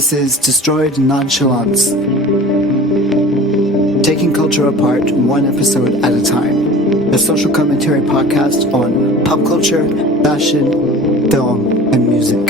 This is Destroyed Nonchalance, taking culture apart one episode at a time. A social commentary podcast on pop culture, fashion, film, and music.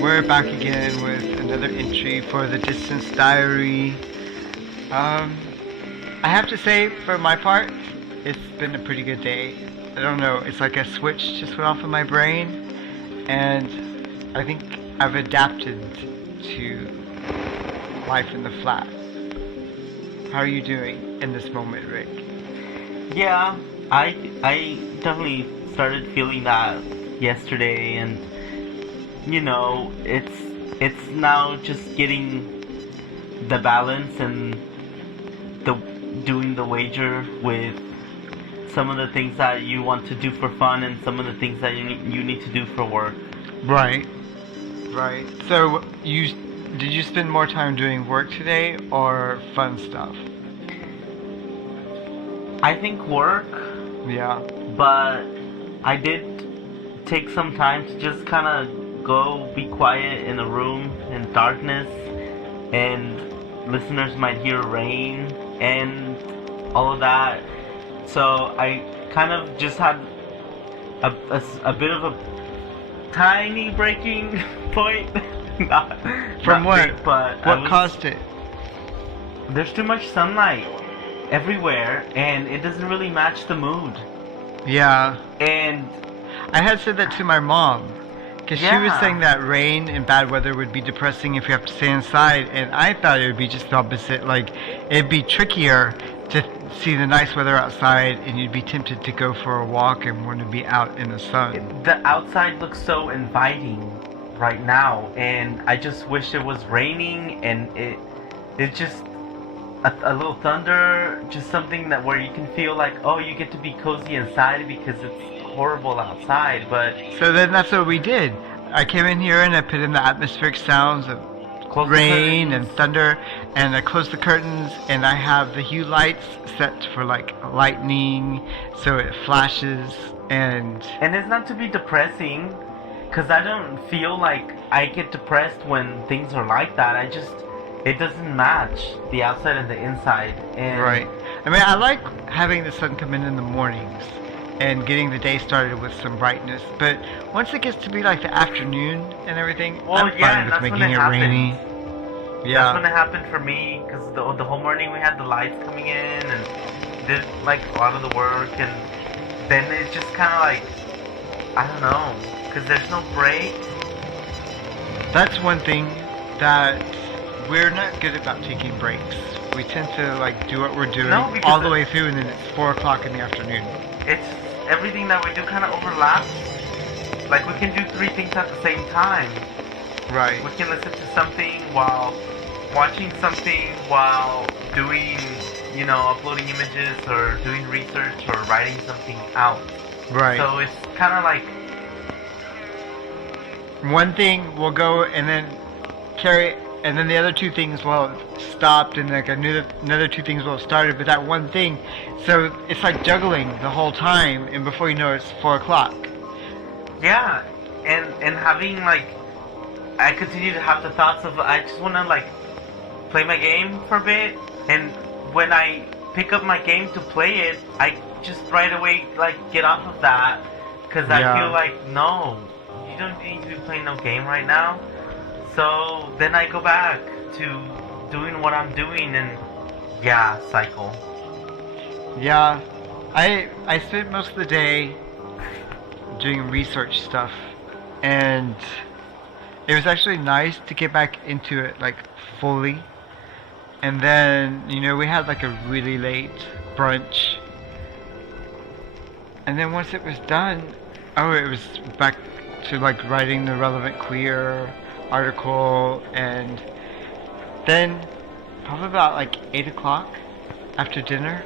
We're back again with another entry for the Distance Diary. I have to say, for my part, it's been a pretty good day. I don't know, it's like a switch just went off in my brain, and I think I've adapted to life in the flat. How are you doing in this moment, Rick? Yeah, I definitely started feeling that yesterday, and you know, it's now just getting the balance and doing the wager with some of the things that you want to do for fun and some of the things that you need to do for work. Right. So did you spend more time doing work today or fun stuff? I think work. Yeah. But I did take some time to just kind of go be quiet in a room in darkness, and listeners might hear rain and all of that. So I kind of just had a bit of a tiny breaking point. From what? Big, but what caused it? There's too much sunlight everywhere, and it doesn't really match the mood. Yeah. And I had said that to my mom. Because she was saying that rain and bad weather would be depressing if you have to stay inside, and I thought it would be just the opposite. Like, it'd be trickier to see the nice weather outside, and you'd be tempted to go for a walk and want to be out in the sun. The outside looks so inviting right now, and I just wish it was raining, and it's just a little thunder, just something that where you can feel like, oh, you get to be cozy inside because it's horrible outside. But so then that's what we did. I came in here and I put in the atmospheric sounds of rain and thunder, and I closed the curtains, and I have the hue lights set for like lightning, so it flashes, and it's not to be depressing, because I don't feel like I get depressed when things are like that. It doesn't match the outside and the inside. And right. I mean, I like having the sun come in the mornings and getting the day started with some brightness, but once it gets to be like the afternoon and everything, I'm fine with making it rainy. Yeah. That's when it happened for me, because the whole morning we had the lights coming in and did like a lot of the work, and then it's just kind of like, I don't know, because there's no break. That's one thing that we're not good about taking breaks. We tend to like do what we're doing all the way through, and then it's 4 o'clock in the afternoon. It's everything that we do kind of overlaps. Like, we can do 3 things at the same time. Right. We can listen to something while watching something, while doing, uploading images or doing research or writing something out. Right. So it's kind of like one thing will go and then carry, and then the other 2 things will have stopped, and like another 2 things will have started, but that one thing, so it's like juggling the whole time, and before you know it's 4 o'clock. Yeah, and having like, I continue to have the thoughts of, I just want to like play my game for a bit, and when I pick up my game to play it, I just right away like get off of that, because I feel like, no, you don't need to be playing no game right now. So then I go back to doing what I'm doing, and cycle. Yeah, I spent most of the day doing research stuff, and it was actually nice to get back into it like fully. And then, we had like a really late brunch, and then once it was done, it was back to like writing the relevant queer article, and then probably about like 8 o'clock after dinner,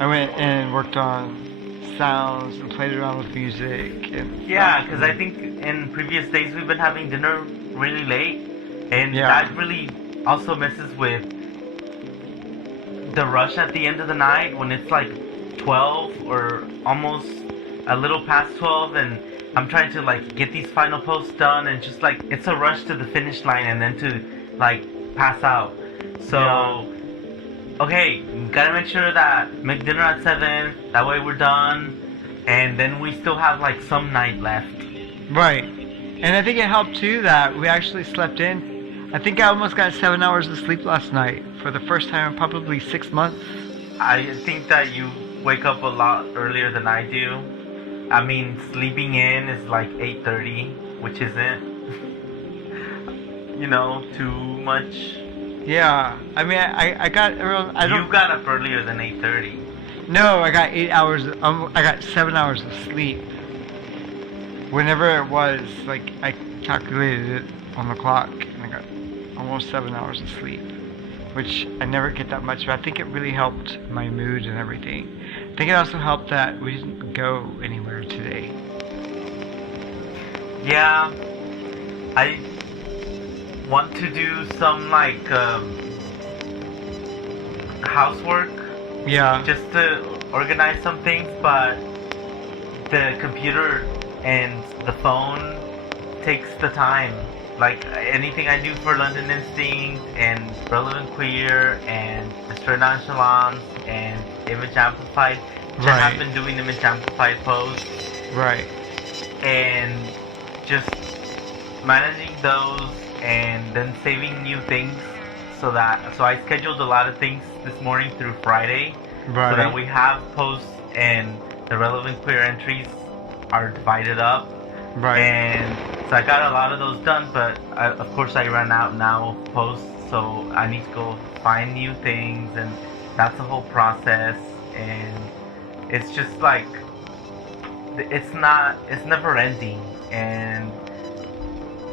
I went and worked on sounds and played around with music and Yeah, stuff. because I think in previous days we've been having dinner really late, and Yeah. that really also messes with the rush at the end of the night when it's like 12 or almost a little past 12, and I'm trying to like get these final posts done, and just like it's a rush to the finish line and then to like pass out. So okay, gotta make sure that make dinner at 7, that way we're done, and then we still have like some night left. Right. And I think it helped too that we actually slept in. I think I almost got 7 hours of sleep last night for the first time in probably 6 months. I think that you wake up a lot earlier than I do. I mean, sleeping in is like 8:30, which isn't, too much. Yeah. I mean, I got around. You got up earlier than 8:30. No, I got 8 hours. I got 7 hours of sleep. Whenever it was, like I calculated it on the clock, and I got almost 7 hours of sleep, which I never get that much. But I think it really helped my mood and everything. I think it also helped that we didn't go anywhere today. Yeah, I want to do some like housework Yeah. just to organize some things, but the computer and the phone takes the time. Like anything I do for London Instinct and Relevant Queer and Destroy Nonchalance and Image Amplified, which I have Right. been doing Image Amplified posts, Right. and just managing those and then saving new things so I scheduled a lot of things this morning through Friday Right. so that we have posts and the relevant queer entries are divided up. Right. And so I got a lot of those done, but of course I ran out now of posts, so I need to go find new things, and that's a whole process, and it's just like it's never ending, and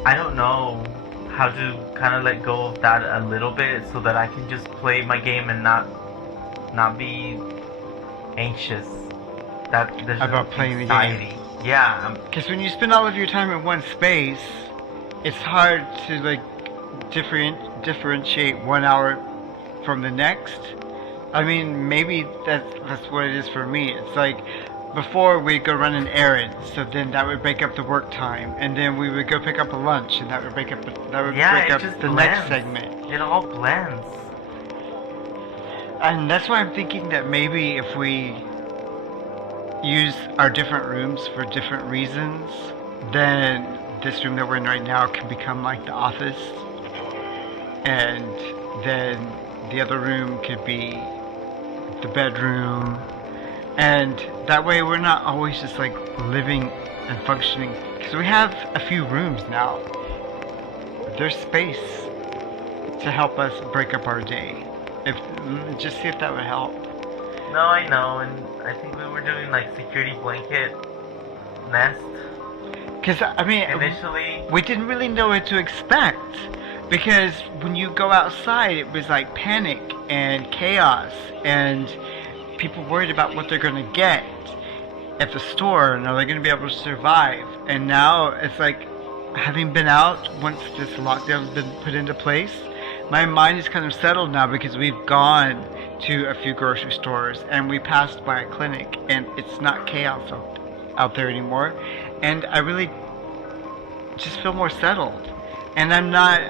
I don't know how to kind of let go of that a little bit so that I can just play my game and not be anxious that there's About playing the game. anxiety. Yeah, Because when you spend all of your time in one space, it's hard to like differentiate 1 hour from the next. I mean, maybe that's what it is for me. It's like before we'd go run an errand, so then that would break up the work time, and then we would go pick up a lunch, and that would break up it the just next blends. segment. It all blends. And that's why I'm thinking that maybe if we use our different rooms for different reasons, then this room that we're in right now can become like the office, and then the other room could be the bedroom, and that way we're not always just like living and functioning, because we have a few rooms now. There's space to help us break up our day. Just see if that would help. No, I know, and I think we were doing like security blanket nest Because I mean, initially. we didn't really know what to expect, because when you go outside, it was like panic and chaos, and people worried about what they're going to get at the store, and are they going to be able to survive. And now it's like, having been out once this lockdown's been put into place, my mind is kind of settled now, because we've gone to a few grocery stores and we passed by a clinic, and it's not chaos out there anymore, and I really just feel more settled. And I'm not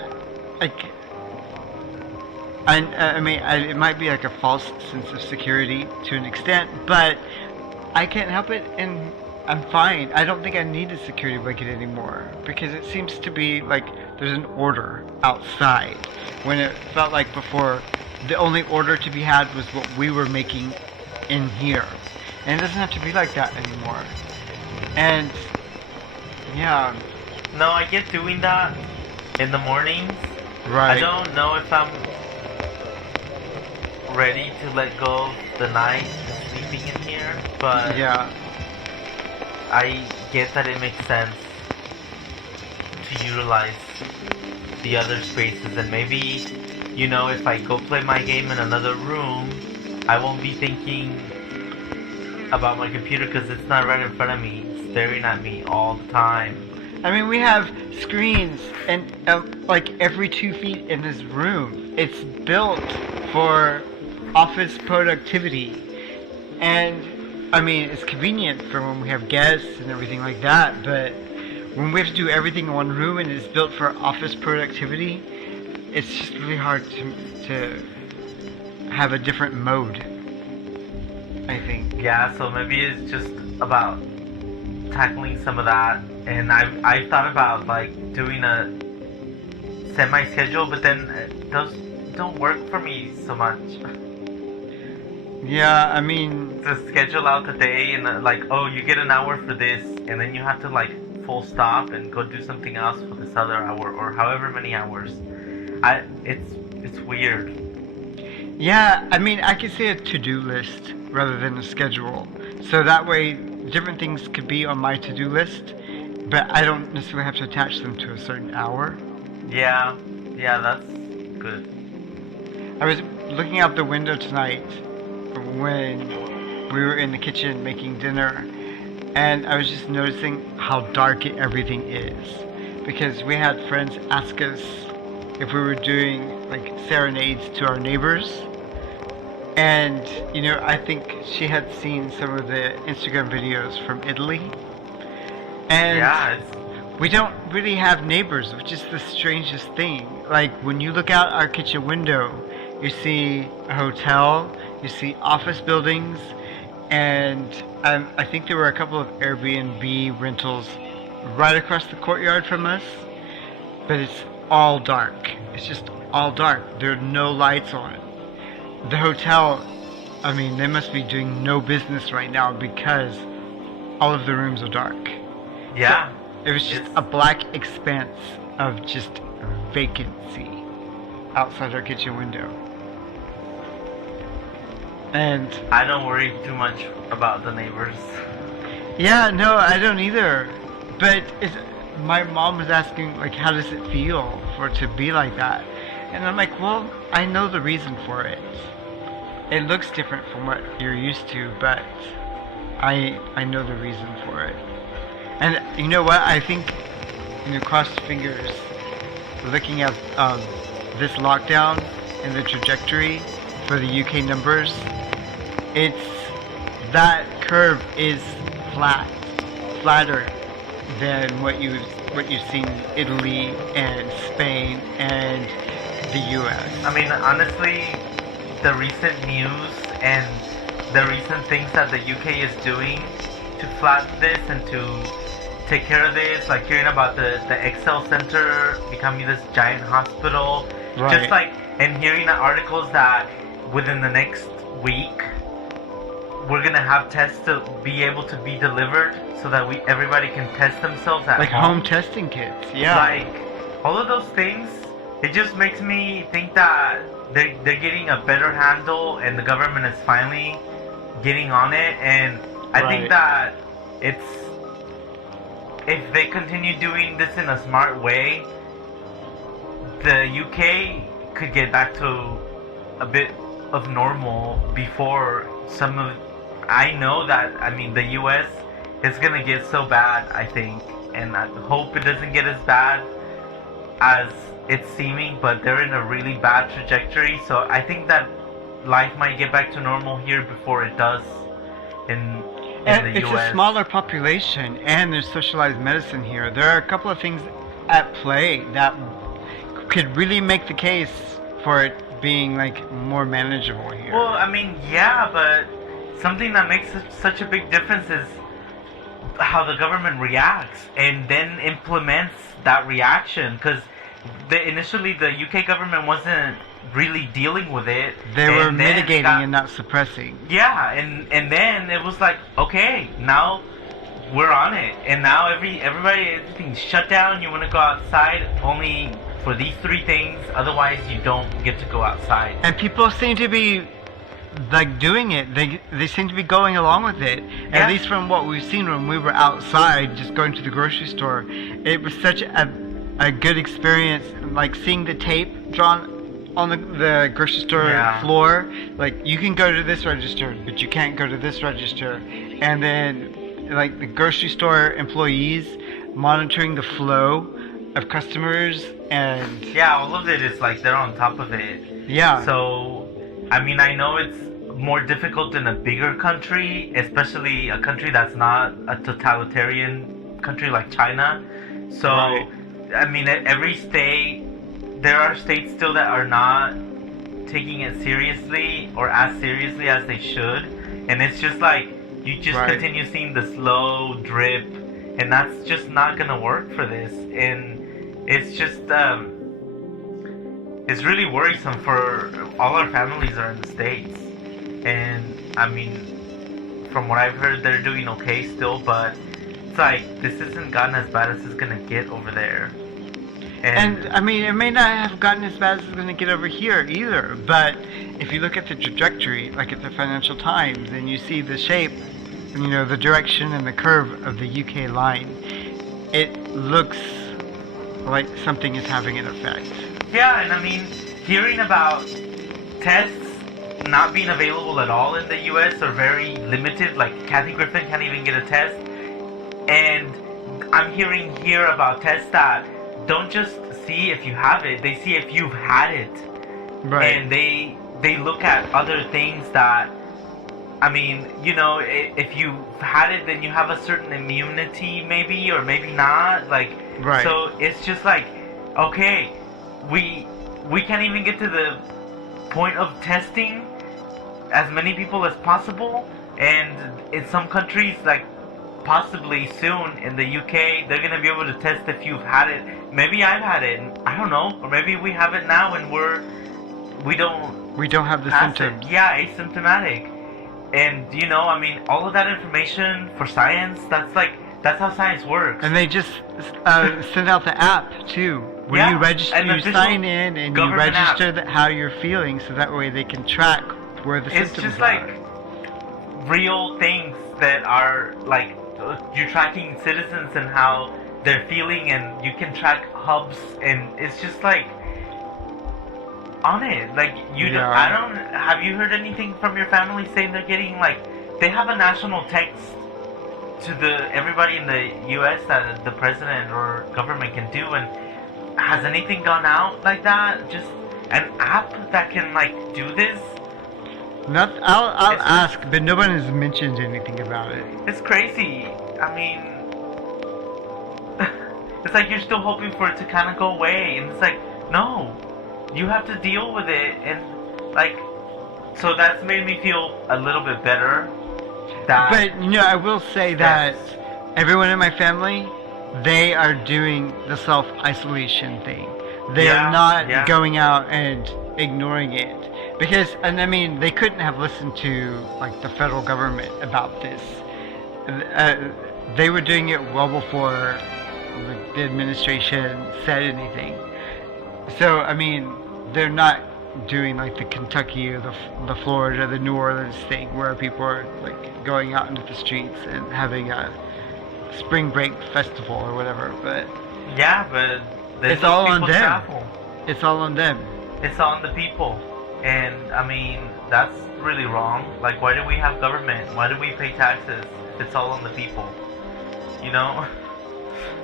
like, I mean, it might be like a false sense of security to an extent, but I can't help it, and I'm fine. I don't think I need a security blanket anymore, because it seems to be like there's an order outside, when it felt like before the only order to be had was what we were making in here. And it doesn't have to be like that anymore. And yeah. No, I get doing that in the mornings. Right. I don't know if I'm ready to let go of the night and sleeping in here, but Yeah. I get that it makes sense to utilize the other spaces, and maybe, if I go play my game in another room, I won't be thinking about my computer because it's not right in front of me, staring at me all the time. I mean, we have screens and like every 2 feet in this room. It's built for office productivity, and I mean, it's convenient for when we have guests and everything like that. But when we have to do everything in one room and it's built for office productivity, it's just really hard to have a different mode, I think. Yeah, so maybe it's just about tackling some of that. And I thought about like doing a semi-schedule, but then those don't work for me so much. Yeah, I mean, To schedule out the day and like, oh, you get an hour for this, and then you have to like full stop and go do something else for this other hour or however many hours. It's weird. yeah, I mean, I could say a to-do list rather than a schedule. So that way, different things could be on my to-do list, but I don't necessarily have to attach them to a certain hour. Yeah, that's good. I was looking out the window tonight when we were in the kitchen making dinner, and I was just noticing how dark everything is, because we had friends ask us if we were doing like serenades to our neighbors. And you know, I think she had seen some of the Instagram videos from Italy, and Yeah, we don't really have neighbors, which is the strangest thing. Like when you look out our kitchen window, you see a hotel, you see office buildings, and I think there were a couple of Airbnb rentals right across the courtyard from us, but it's all dark. It's just all dark. There are no lights on. The hotel, I mean, they must be doing no business right now because all of the rooms are dark. yeah. It was just a black expanse of just vacancy outside our kitchen window. And I don't worry too much about the neighbors. yeah, no, I don't either. But my mom was asking, like, how does it feel for it to be like that? And I'm like, well, I know the reason for it. It looks different from what you're used to, but I know the reason for it. And you know what? I think, you know, cross fingers, looking at this lockdown and the trajectory for the UK numbers, that curve is flatter than what you've seen in Italy and Spain and the US. I mean, honestly, the recent news and the recent things that the UK is doing to flatten this and to take care of this, like hearing about the Excel Center becoming this giant hospital, Right. just like, and hearing the articles that within the next week we're gonna have tests to be able to be delivered so that everybody can test themselves at Like home testing kits, yeah. Like all of those things, it just makes me think that they're getting a better handle and the government is finally getting on it. And I think Right. that if they continue doing this in a smart way, the UK could get back to a bit of normal before I know that, I mean, the US is gonna get so bad, I think, and I hope it doesn't get as bad as it's seeming, but they're in a really bad trajectory, so I think that life might get back to normal here before it does in And the it's US. a smaller population, and there's socialized medicine here. There are a couple of things at play that could really make the case for it being like more manageable here. Well, I mean, yeah, but something that makes such a big difference is how the government reacts and then implements that reaction. Because initially the UK government wasn't really dealing with it. They were and then mitigating and not suppressing. Yeah, and then it was like, okay, now we're on it, and now everything's shut down. You want to go outside only for these 3 things, otherwise you don't get to go outside. And people seem to be like doing it. They seem to be going along with it. Yeah. At least from what we've seen when we were outside, just going to the grocery store. It was such a good experience, like seeing the tape drawn on the grocery store floor, like you can go to this register, but you can't go to this register. And then like the grocery store employees monitoring the flow of customers, and all of it is like they're on top of it. Yeah. So, I mean, I know it's more difficult in a bigger country, especially a country that's not a totalitarian country like China. So, Right. I mean, every state, there are states still that are not taking it seriously or as seriously as they should. And it's just like, you just Right. continue seeing the slow drip, and that's just not gonna work for this. And it's just, it's really worrisome for all our families are in the States. And I mean, from what I've heard, they're doing okay still, but it's like, this isn't gotten as bad as it's gonna get over there. And I mean, it may not have gotten as bad as it's going to get over here either. But if you look at the trajectory, like at the Financial Times, and you see the shape, you know, the direction and the curve of the UK line, it looks like something is having an effect. Yeah, and I mean, hearing about tests not being available at all in the US or very limited, like Kathy Griffin can't even get a test. And I'm hearing here about tests that don't just see if you have it, they see if you've had it. Right. And they look at other things that, I mean, you know, if you've had it, then you have a certain immunity maybe, or maybe not. Like, Right. So it's just like, okay, we can't even get to the point of testing as many people as possible. And in some countries, like possibly soon in the UK, they're gonna be able to test if you've had it. Maybe I've had it, I don't know, or maybe we have it now and we don't have the pass symptoms. it. Yeah, asymptomatic. And you know, I mean, all of that information for science, that's how science works. And they just send out the app too. When Yeah, you register, an you official sign in and you government register how you're feeling, so that way they can track where the It's symptoms just are. like real things that are like, you're tracking citizens and how they're feeling, and you can track hubs, and it's just like on it. Like Yeah. I don't. Have you heard anything from your family saying they're getting like, they have a national text to everybody in the U.S. that the president or government can do, and has anything gone out like that? Just an app that can like do this? I'll It's- ask, but no one has mentioned anything about it. It's crazy. I mean, it's like you're still hoping for it to kind of go away, and it's like, no, you have to deal with it, and like, so that's made me feel a little bit better. That, But you know, I will say that everyone in my family, they are doing the self-isolation thing. They Yeah, are not yeah. going out and ignoring it. Because, and I mean, they couldn't have listened to like the federal government about this. They were doing it well before like, the administration said anything. So, I mean, they're not doing like the Kentucky or the Florida, the New Orleans thing where people are like going out into the streets and having a spring break festival or whatever. But yeah, but it's all on people them. travel. It's all on them. It's on the people, and I mean, that's really wrong. Like, why do we have government? Why do we pay taxes? It's all on the people, you know.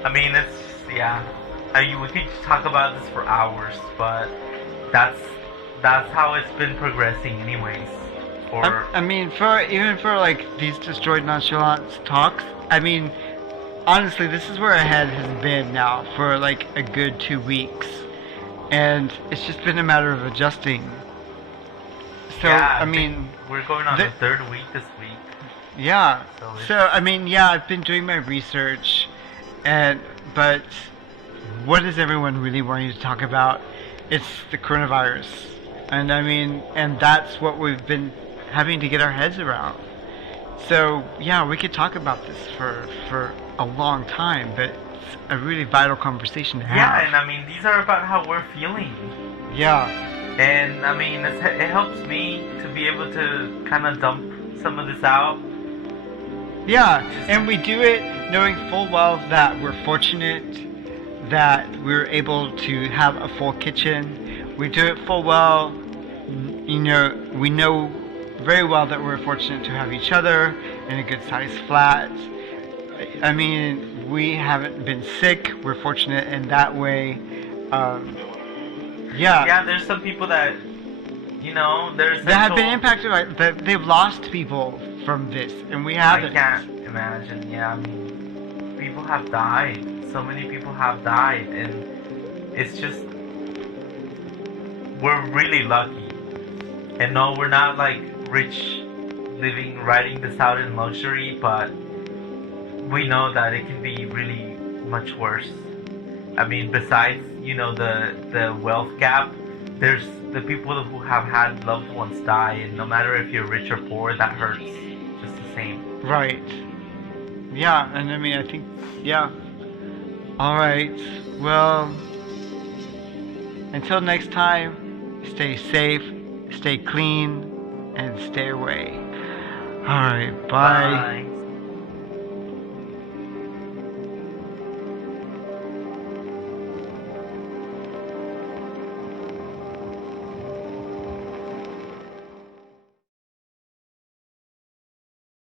I mean, it's we could talk about this for hours, but that's how it's been progressing, anyways. I mean, even for like these destroyed nonchalance talks, I mean, honestly, this is where our head has been now for like a good 2 weeks, and it's just been a matter of adjusting. So yeah, I mean, we're going on the- the third week this week. yeah. So it's- So I mean, yeah, I've been doing my research, but what is everyone really wanting to talk about? It's the coronavirus, and I mean, and that's what we've been having to get our heads around. So yeah, we could talk about this for a long time, but it's a really vital conversation to have. Yeah, and I mean, these are about how we're feeling. Yeah. And I mean, it helps me to be able to kind of dump some of this out. Yeah, and we do it knowing full well that we're fortunate that we're able to have a full kitchen. we do it full well. You know, we know very well that we're fortunate to have each other in a good sized flat. I mean, we haven't been sick. We're fortunate in that way. Yeah, there's some people that, you know, there's that have been impacted by that. They've lost people from this, and we haven't. I can't imagine. Yeah, I mean, people have died. So many people have died, and it's just, we're really lucky. And no, we're not like rich, riding this out in luxury, but we know that it can be really much worse. I mean, besides, you know, the wealth gap, there's the people who have had loved ones die, and no matter if you're rich or poor, that hurts just the same. Right. Yeah, and I mean, I think, yeah. Alright, well, until next time, stay safe, stay clean, and stay away. Alright, bye. Bye.